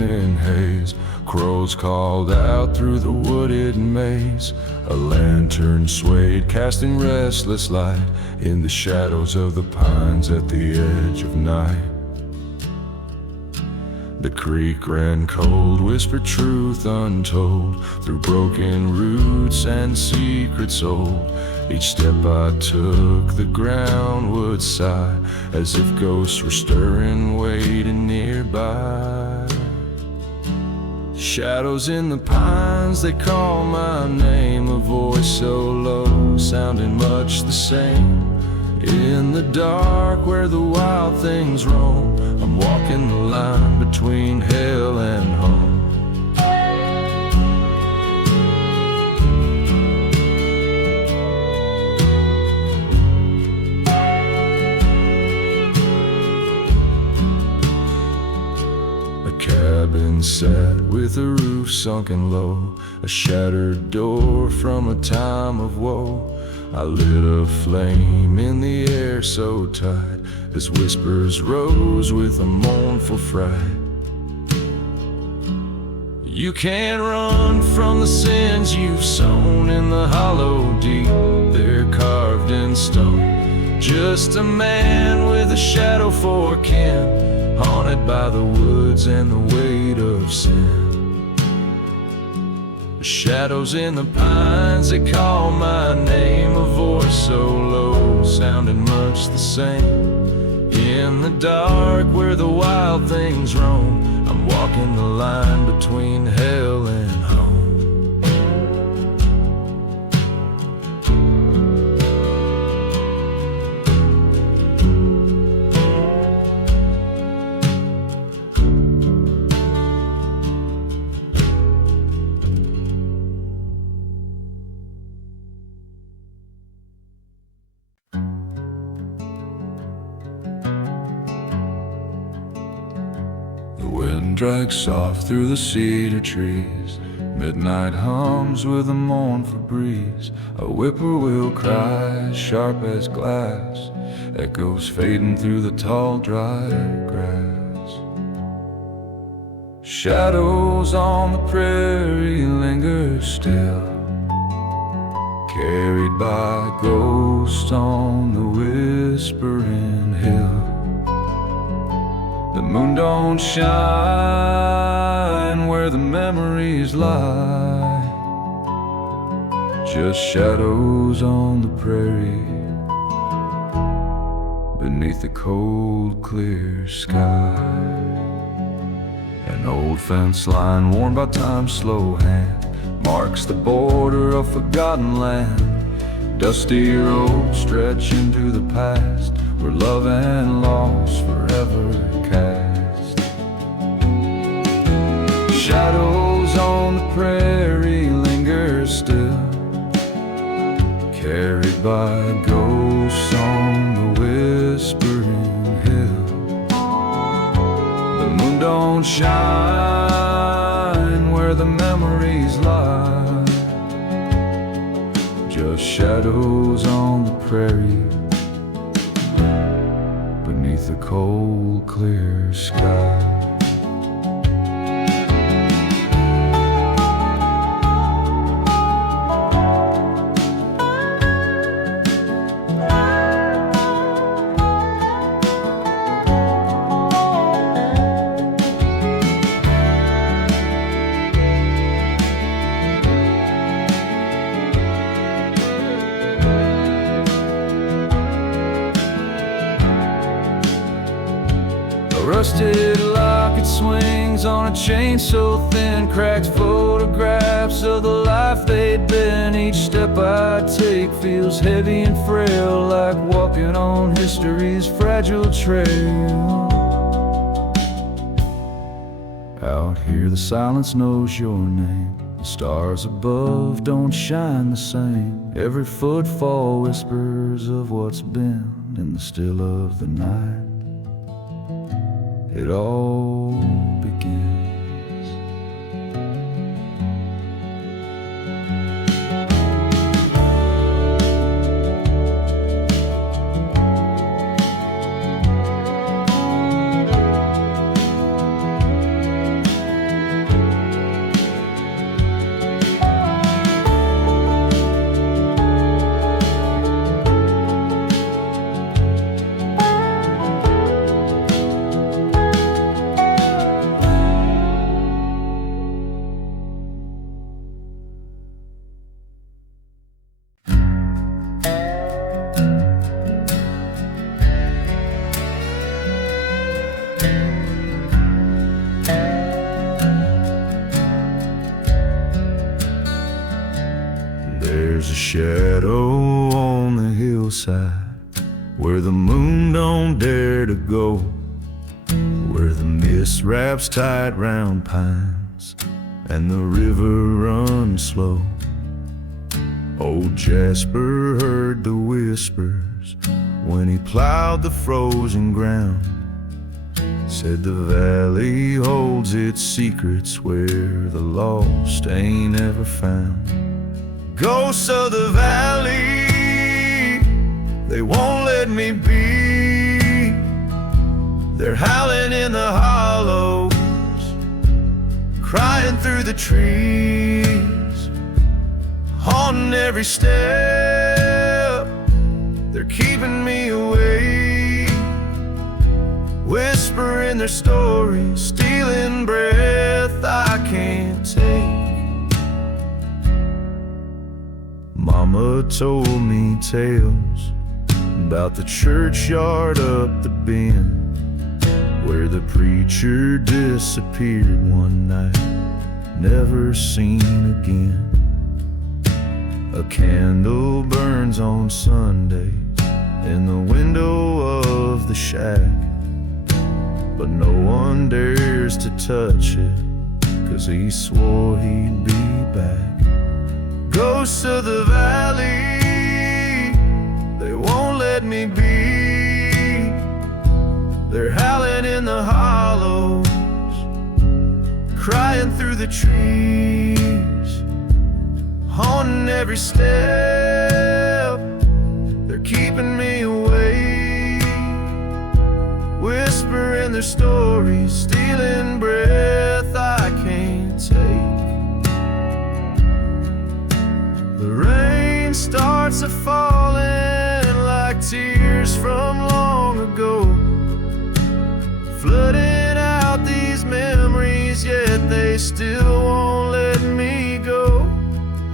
evening haze. Crows called out through the wooded maze. A lantern swayed, casting restless light in the shadows of the pines at the edge of night. The creek ran cold, whispered truth untold through broken roots and secrets old. Each step I took, the ground would sigh, as if ghosts were stirring, waiting nearby. Shadows in the pines, they call my name, a voice so low, sounding much the same. In the dark where the wild things roam, I'm walking the line between hell and home. Cabin sat with a roof sunken low, a shattered door from a time of woe. I lit a flame in the air so tight, as whispers rose with a mournful fright. You can't run from the sins you've sown in the hollow deep, they're carved in stone. Just a man with a shadow for kin, haunted by the woods and the weight of sin. The shadows in the pines, they call my name, a voice so low, sounding much the same. In the dark where the wild things roam, I'm walking the line between hell and home. Drags soft through the cedar trees, midnight hums with a mournful breeze. A whippoorwill cries sharp as glass, echoes fading through the tall dry grass. Shadows on the prairie linger still, carried by ghosts on the whispering hill. The moon don't shine where the memories lie, just shadows on the prairie beneath the cold clear sky. An old fence line worn by time's slow hand marks the border of forgotten land. Dusty roads stretch into the past, where love and loss forever cast. Shadows on the prairie linger still, carried by ghosts on the whispering hill. The moon don't shine where the memories lie, just shadows on the prairie beneath the cold clear sky. Rusted locket swings on a chain so thin, cracked photographs of the life they'd been. Each step I take feels heavy and frail, like walking on history's fragile trail. Out here the silence knows your name, the stars above don't shine the same. Every footfall whispers of what's been in the still of the night. It all begins. There's a shadow on the hillside where the moon don't dare to go, where the mist wraps tight round pines and the river runs slow. Old Jasper heard the whispers when he plowed the frozen ground. Said the valley holds its secrets where the lost ain't ever found. Ghosts of the valley, they won't let me be. They're howling in the hollows, crying through the trees, haunting every step. They're keeping me awake, whispering their stories, stealing breath I can't take. Mama told me tales about the churchyard up the bend, where the preacher disappeared one night, never seen again. A candle burns on Sunday in the window of the shack, but no one dares to touch it, 'cause he swore he'd be back. Ghosts of the valley, they won't let me be. They're howling in the hollows, crying through the trees, haunting every step. They're keeping me awake, whispering their stories, stealing breath I can't take. The rain starts a-falling like tears from long ago, flooding out these memories, yet they still won't let me go.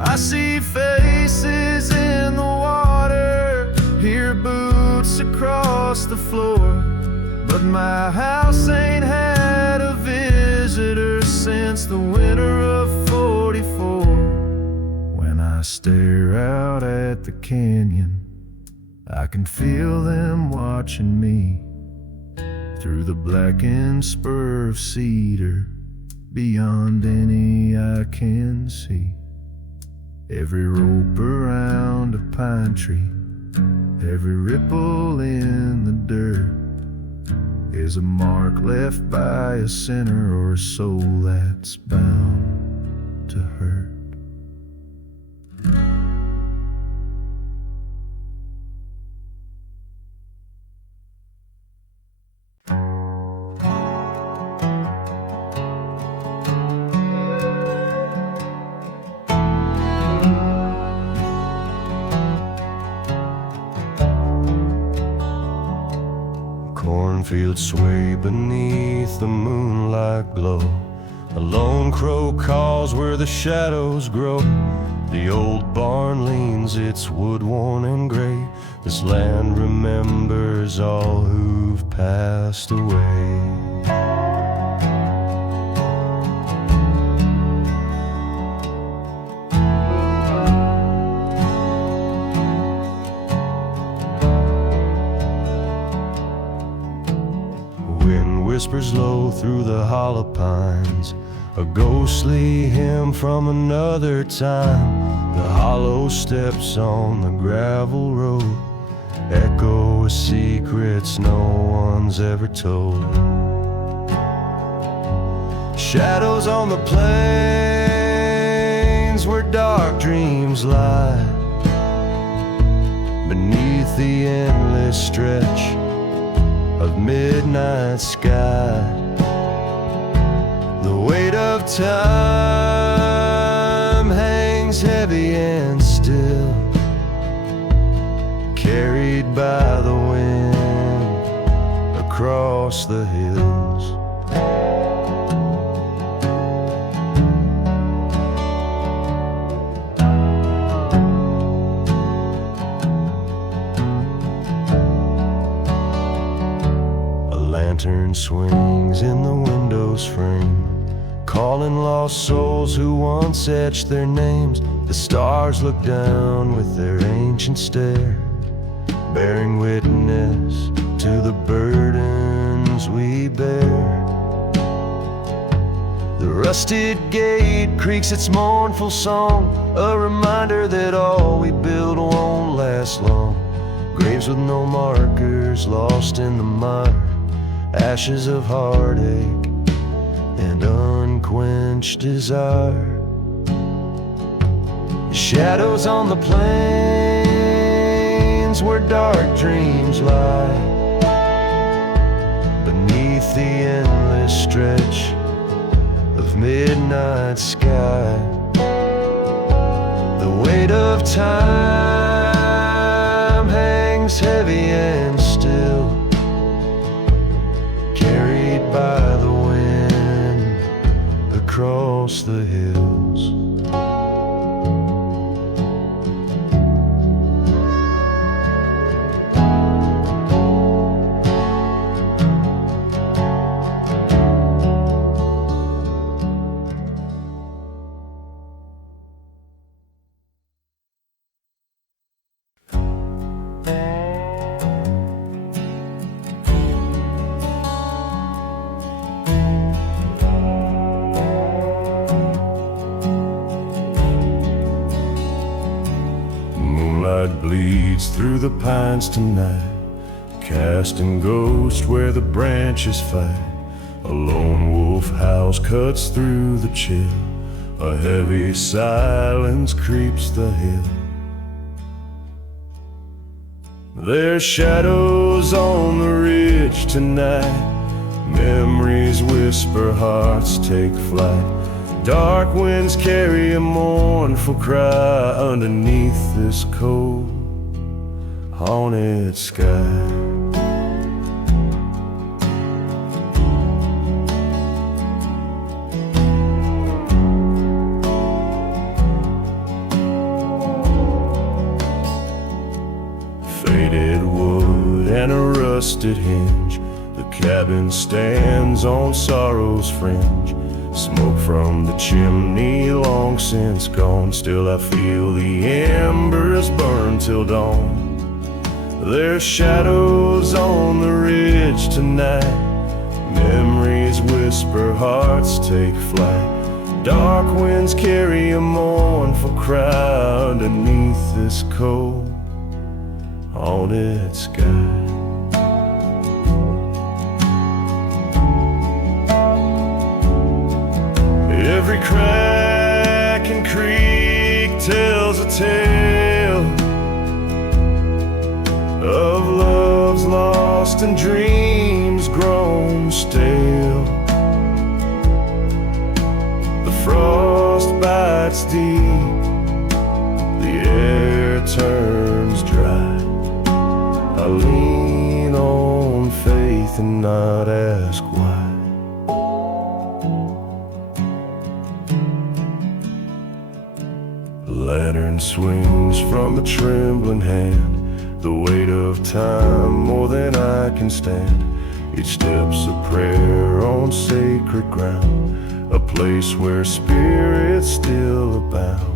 I see faces in the water, hear boots across the floor, but my house ain't had a visitor since the winter of '44. When I stare out at the canyon, I can feel them watching me through the blackened spur of cedar, beyond any I can see. Every rope around a pine tree, every ripple in the dirt, is a mark left by a sinner or a soul that's bound to hurt. Cornfields sway beneath the moonlight glow. A lone crow calls where the shadows grow. The old barn leans, its wood worn and gray. This land remembers all who've passed away. Whispers low through the hollow pines, a ghostly hymn from another time. The hollow steps on the gravel road echo with secrets no one's ever told. Shadows on the plains where dark dreams lie, beneath the endless stretch of midnight sky. The weight of time hangs heavy and still, carried by the wind across the hills. Lantern swings in the window's frame, calling lost souls who once etched their names. The stars look down with their ancient stare, bearing witness to the burdens we bear. The rusted gate creaks its mournful song, a reminder that all we build won't last long. Graves with no markers, lost in the mire, ashes of heartache and unquenched desire. Shadows on the plains where dark dreams lie, beneath the endless stretch of midnight sky. The weight of time hangs heavy and still, carried by the wind across the hills. Bleeds through the pines tonight, casting ghosts where the branches fight. A lone wolf howls, cuts through the chill, a heavy silence creeps the hill. There's shadows on the ridge tonight, memories whisper, hearts take flight. Dark winds carry a mournful cry underneath this cold, haunted sky. Faded wood and a rusted hinge, the cabin stands on sorrow's fringe. Smoke from the chimney long since gone, still I feel the embers burn till dawn. There's shadows on the ridge tonight, memories whisper, hearts take flight. Dark winds carry a mournful cry underneath this cold, haunted sky. Every crack and creek tells a tale of loves lost and dreams grown stale. The frost bites deep, the air turns dry. I lean on faith and not ask why. Lantern swings from a trembling hand, the weight of time more than I can stand. Each step's a prayer on sacred ground, a place where spirits still abound.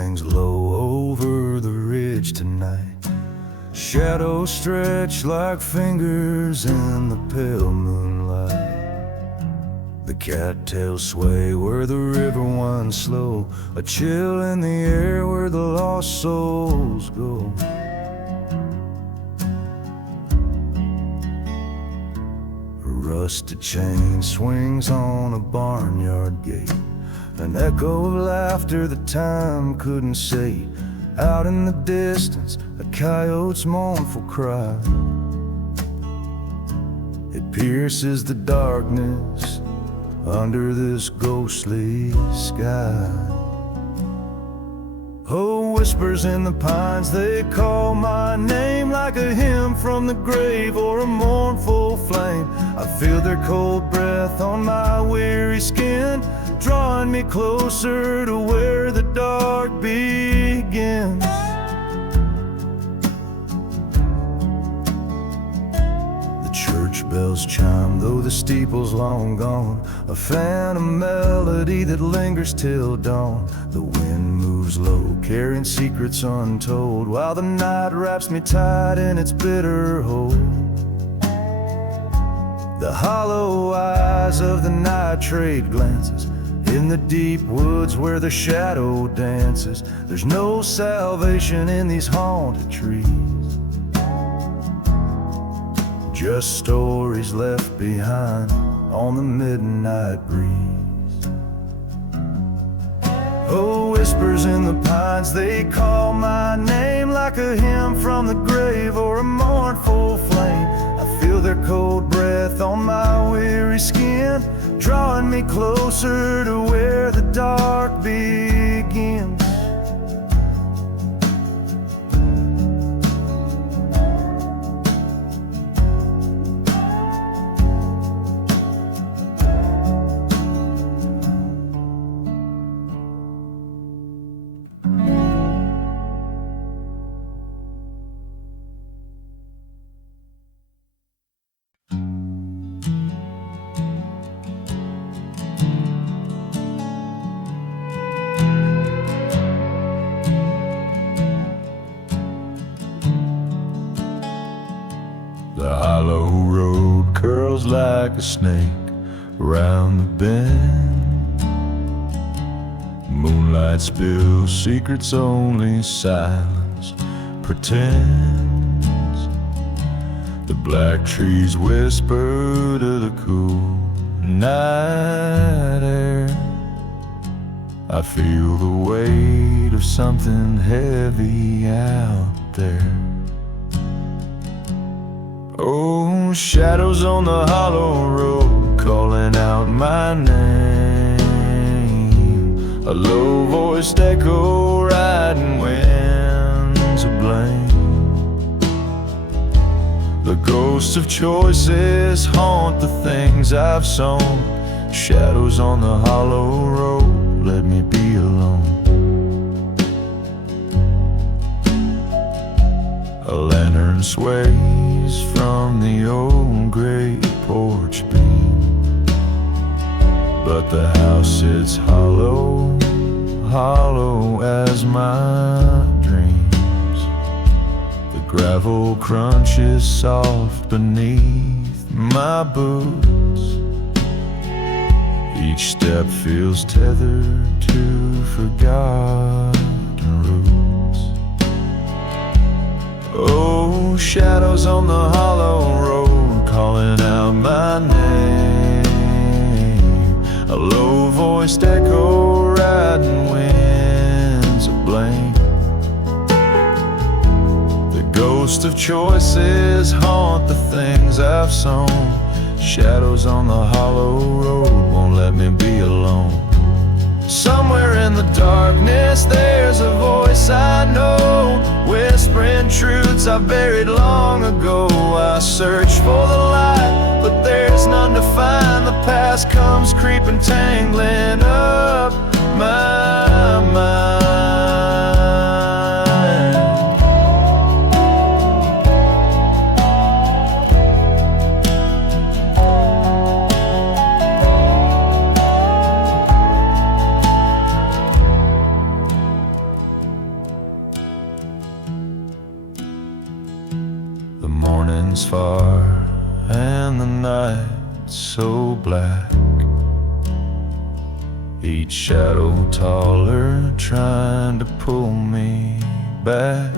hangs low over the ridge tonight. Shadows stretch like fingers in the pale moonlight. The cattails sway where the river winds slow, a chill in the air where the lost souls go. A rusted chain swings on a barnyard gate, an echo of laughter that time couldn't sate. Out in the distance, a coyote's mournful cry. It pierces the darkness under this ghostly sky. Oh, whispers in the pines, they call my name like a hymn from the grave or a mournful flame. I feel their cold breath on my weary skin, drawing me closer to where the dark begins. The church bells chime, though the steeple's long gone, a phantom melody that lingers till dawn. The wind moves low, carrying secrets untold, while the night wraps me tight in its bitter hold. The hollow eyes of the night trade glances in the deep woods where the shadow dances. There's no salvation in these haunted trees, just stories left behind on the midnight breeze. Oh, whispers in the pines, they call my name like a hymn from the grave or a mournful flame. I feel their cold breath on my weary skin, drawing me closer to where the dark begins. The hollow road curls like a snake around the bend. Moonlight spills secrets only silence pretends. The black trees whisper to the cool night air. I feel the weight of something heavy out there. Oh, shadows on the hollow road calling out my name. A low-voiced echo riding winds of blame. The ghosts of choices haunt the things I've sown. Shadows on the hollow road, let me be alone. A lantern sways from the old gray porch beam, but the house sits hollow, hollow as my dreams. The gravel crunches soft beneath my boots. Each step feels tethered to forgotten roots. Oh, shadows on the hollow road calling out my name. A low-voiced echo riding winds of blame. The ghost of choices haunt the things I've sown. Shadows on the hollow road won't let me be alone. Somewhere in the darkness there's a voice I know, whispering truths I buried long ago. I search for the light, but there's none to find. The past comes creeping, tangling up my mind. distance far, and the night so black. Each shadow taller, trying to pull me back.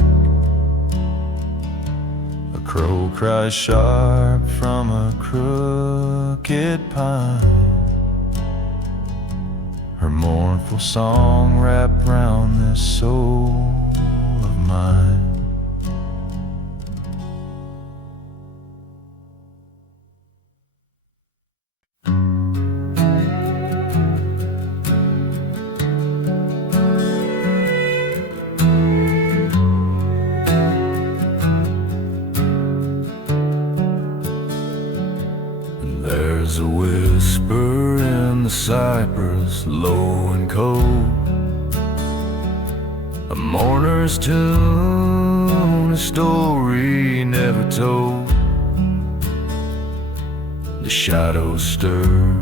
A crow cries sharp from a crooked pine, her mournful song wrapped round this soul of mine. There's a whisper in the cypress, low and cold, a mourner's tune, a story never told. The shadows stir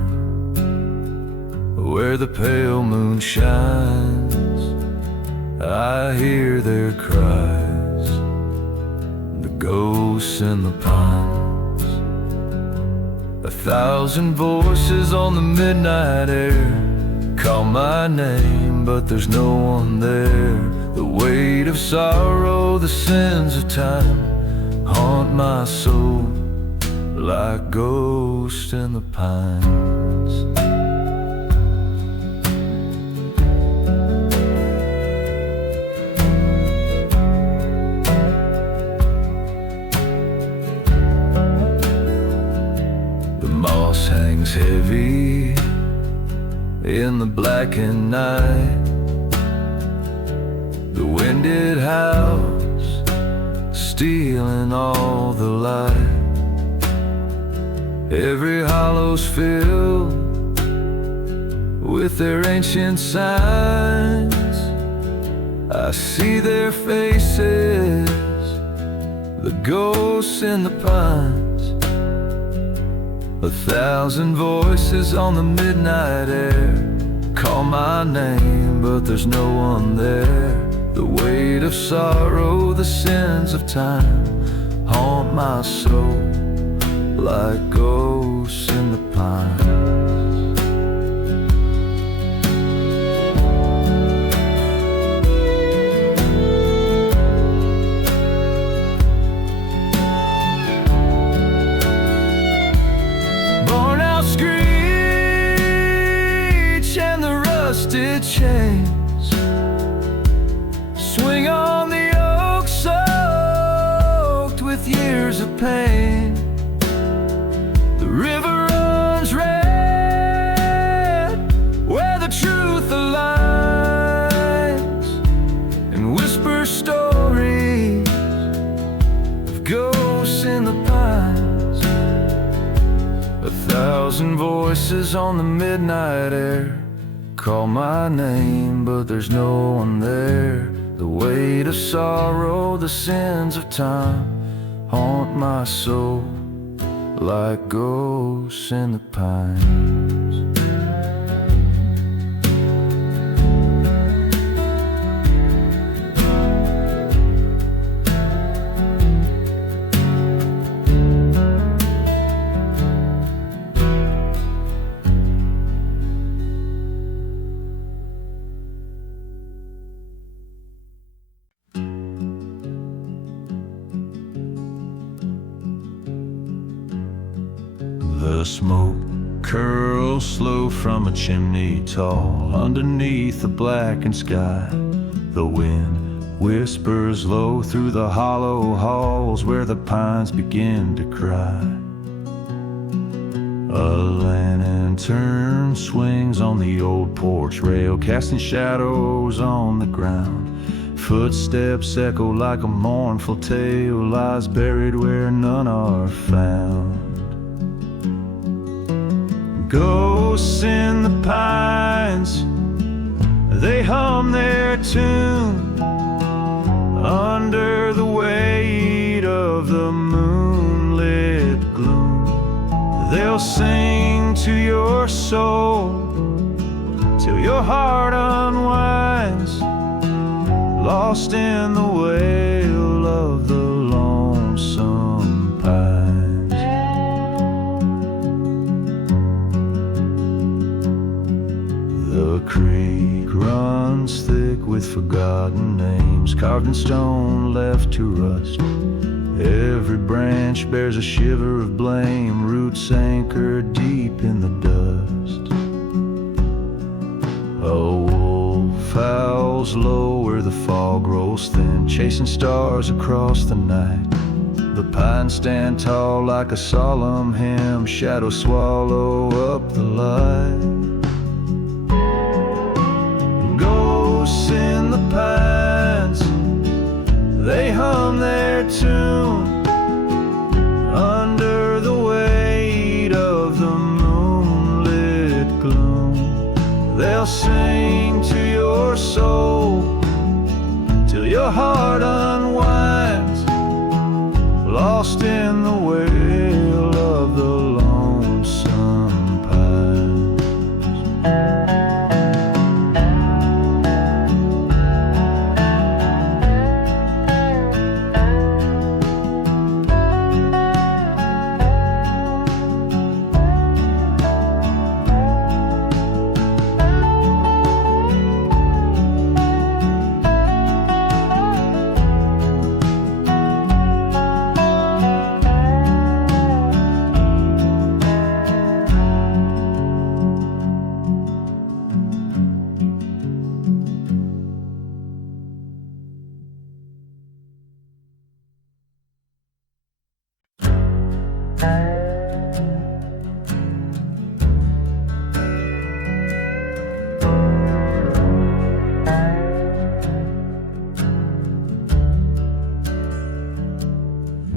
where the pale moon shines. I hear their cries, the ghosts in the pines. 1,000 voices on the midnight air call my name, but there's no one there. The weight of sorrow, the sins of time haunt my soul like ghosts in the pines. Hangs heavy in the blackened night. The winded house stealing all the light. Every hollow's filled with their ancient signs. I see their faces, the ghosts in the pines. 1,000 voices on the midnight air call my name, but there's no one there. The weight of sorrow, the sins of time haunt my soul like ghosts in the pines. Rusted chains swing on the oak, soaked with years of pain. The river runs red where the truth aligns, and whispers stories of ghosts in the pines. 1,000 voices on the midnight air call my name, but there's no one there. The weight of sorrow, the sins of time haunt my soul like ghosts in the pines. The smoke curls slow from a chimney tall underneath the blackened sky. The wind whispers low through the hollow halls where the pines begin to cry. A lantern swings on the old porch rail, casting shadows on the ground. Footsteps echo like a mournful tale, lies buried where none are found. Ghosts in the pines, they hum their tune under the weight of the moonlit gloom. They'll sing to your soul till your heart unwinds, lost in the wail of the lonesome pine. forgotten names carved in stone, left to rust. Every branch bears a shiver of blame, roots anchored deep in the dust. A wolf howls low where the fog rolls thin, chasing stars across the night. The pines stand tall like a solemn hymn, shadows swallow up the light. Ghosts in the pines, they hum their tune under the weight of the moonlit gloom. They'll sing to your soul till your heart unwinds, lost in the wail of the lonesome pines.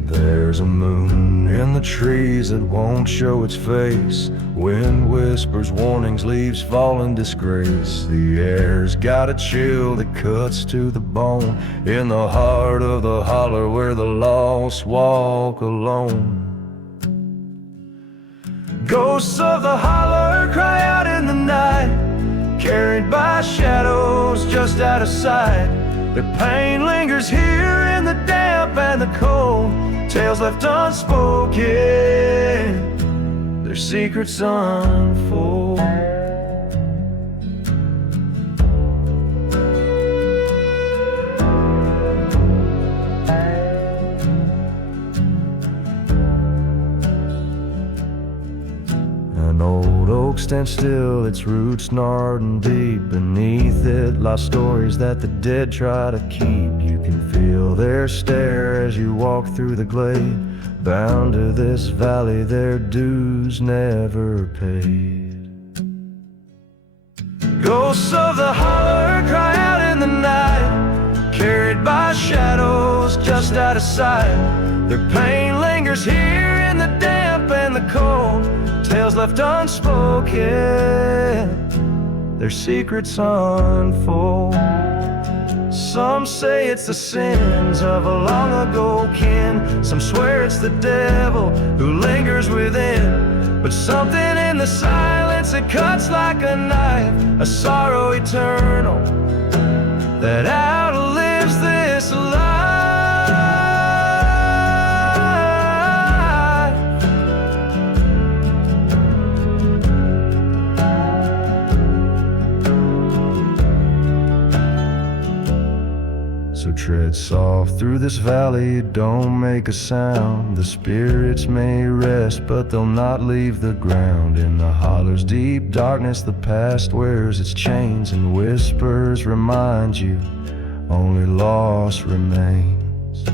There's a moon in the trees that won't show its face. Wind whispers warnings, leaves fall in disgrace. The air's got a chill that cuts to the bone, in the heart of the holler where the lost walk alone. Ghosts of the holler cry out in the night, carried by shadows just out of sight. Their pain lingers here in the damp and the cold, tales left unspoken, their secrets unfold. An old oak stands still, its roots gnarled and deep. Beneath it lie stories that the dead try to keep. You can feel their stare as you walk through the glade, bound to this valley, their dues never paid. Ghosts of the holler cry out in the night, carried by shadows just out of sight. Their pain lingers here in the damp and the cold, tales left unspoken, their secrets unfold. Some say it's the sins of a long ago kin, some swear it's the devil who lingers within. But something in the silence, it cuts like a knife, a sorrow eternal that outlives this life. So tread soft through this valley, don't make a sound. The spirits may rest, but they'll not leave the ground. In the holler's deep darkness, the past wears its chains, and whispers remind you only loss remains.